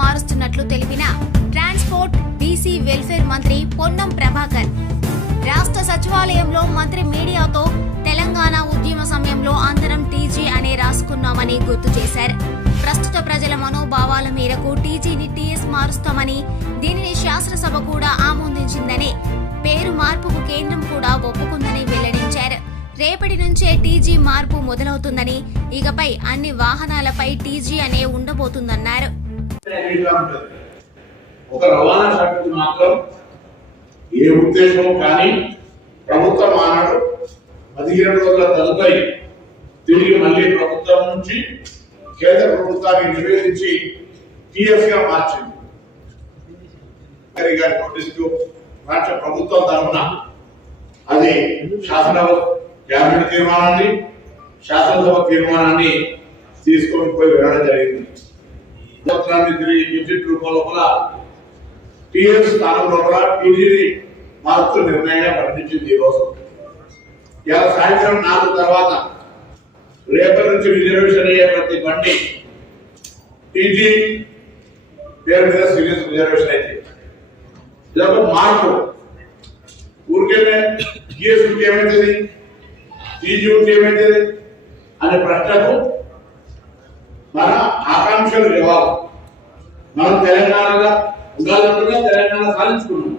మారుస్తున్నట్లు తెలిపిన transport BC welfare మంత్రి పొన్నం ప్రభాకర్ రాష్ట్ర సచివాలయంలో మంత్రి మీడియాతో తెలంగాణ ఉద్యమ సమయంలో అందరం టీజీ అనే రాసుకున్నామని గుర్తు చేశారు. ప్రస్తుత ప్రజల మనోభావాల మేరకు టీజీని టీఎస్ మారుస్తామని, దీనిని శాసనసభ కూడా ఆమోదించిందని, పేరు మార్పుకు కేంద్రం కూడా ఒప్పుకుందని వెల్లడించారు. రేపటి నుంచే టీజీ మార్పు మొదలవుతుందని, ఇకపై అన్ని వాహనాలపై టీజీ అనే ఉండబోతుందన్నారు. ఒక రవాణా శాఖకు మాత్రం ఏ ఉద్దేశం కానీ ప్రభుత్వం ఆనాడు 17 రోజుల తదుపరి తిరిగి మళ్ళీ ప్రభుత్వం నుంచి కేంద్ర ప్రభుత్వాన్ని నివేదించి టీఎస్ గా మార్చింది. గారి నోటీసుకు రాష్ట్ర ప్రభుత్వం తరఫున అది శాసనసభ తీర్మానాన్ని తీసుకొని పోయి వెళ్ళడం జరిగింది. పత్రాన్ని తిరిగి విజిట్ రూపం లోపల టీఎస్ స్థానం లోపల టీజీని మార్పు నిర్ణయంగా ప్రకటించింది. ఈ రోజు ఇలా సాయంత్రం 4 తర్వాత రేపటి నుంచి రిజర్వేషన్ అయ్యే ప్రతి బండి టీజీ పేరు మీద సీరియస్ రిజర్వేషన్ అయితే ఇదొక మార్పు. ఊరికే టీఎస్ ఉంటే ఏమైతుంది, టీజీ ఉంటే ఏమైతుంది అనే ప్రశ్నకు మన ఆకాంక్షలు జవాబు. మనం తెలంగాణగా ఉండాలనుకున్నా తెలంగాణ సాధించుకున్నాం.